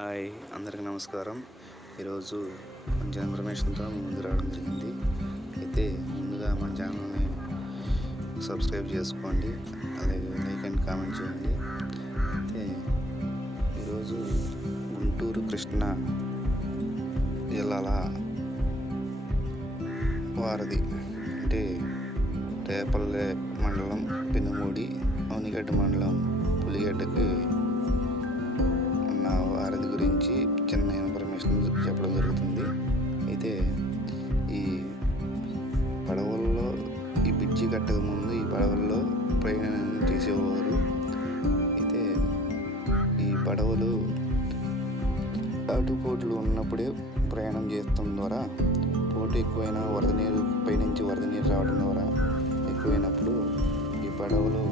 Hi, అందరికీ నమస్కారం. ఈరోజు కొంచెం ఇన్ఫర్మేషన్తో ముందుకు రావడం జరిగింది. అయితే ముందుగా మన ఛానల్ని సబ్స్క్రైబ్ చేసుకోండి, అలాగే లైక్ అండ్ కామెంట్ చేయండి. అయితే ఈరోజు గుంటూరు కృష్ణా జిల్లాల వారధి అంటే రేపల్లె మండలం పెనుమూడి, అవనిగడ్డ మండలం పులిగడ్డకి వారధి గురించి చిన్న ఇన్ఫర్మేషన్ చెప్పడం జరుగుతుంది. అయితే ఈ పడవల్లో ఈ బ్రిడ్జి కట్టక ముందు ఈ పడవల్లో ప్రయాణం చేసేవారు. అయితే ఈ పడవలు అటుపోట్లు ఉన్నప్పుడే ప్రయాణం చేయడం ద్వారా పోటు ఎక్కువైన వరద నీరు పైనుంచి వరద నీరు రావడం ద్వారా ఎక్కువైనప్పుడు ఈ పడవలు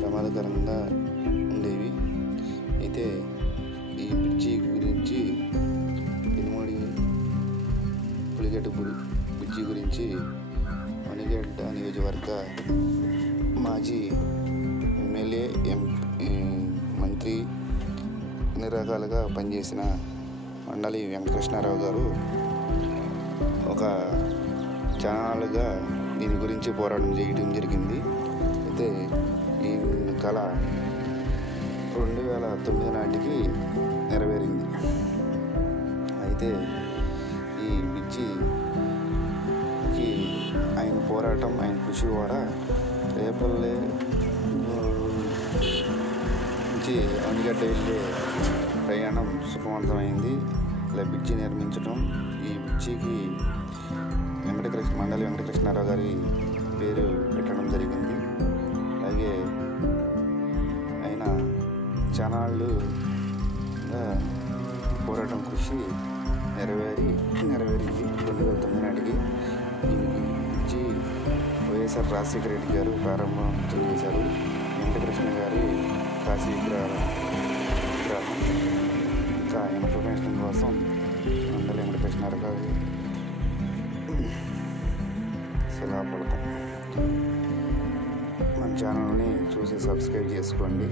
ప్రమాదకరంగా ఉండేవి. అయితే ఈ బ్రిడ్జి గురించి పెనుమూడి పులిగడ్డ బ్రిడ్జి గురించి అవనిగడ్డ నియోజకవర్గ మాజీ ఎమ్మెల్యే మంత్రి అన్ని రకాలుగా పనిచేసిన మండలి వెంకటకృష్ణారావు గారు ఒక ఛానల్గా దీని గురించి పోరాటం చేయడం జరిగింది. అయితే ఈ కళ 2009 నాటికి నెరవేరింది. అయితే ఈ బ్రిడ్జికి ఆయన పోరాటం, ఆయన కృషి ద్వారా రేపల్లె నుంచి అవనిగడ్డ వెళ్ళే ప్రయాణం సుఖవంతమైంది. ఇలా బ్రిడ్జి నిర్మించడం, ఈ బ్రిడ్జికి మండలి వెంకటకృష్ణారావు గారి పేరు పెట్టడం జరిగింది. అలాగే ఆయన ఛానళ్ళుగా పోరాటం కృషి నెరవేరింది. 2009 నాటికి ఈ బ్రిడ్జి వైఎస్ఆర్ రాజశేఖర రెడ్డి గారు ప్రారంభం చేశారు. వెంకటకృష్ణ గారి కాశీ విగ్రహం. ఇంకా ఇన్ఫర్మేషన్ కోసం మండలి వెంకటకృష్ణారావు గారి శిలాఫలకం. మన ఛానల్ని చూసి సబ్స్క్రైబ్ చేసుకోండి.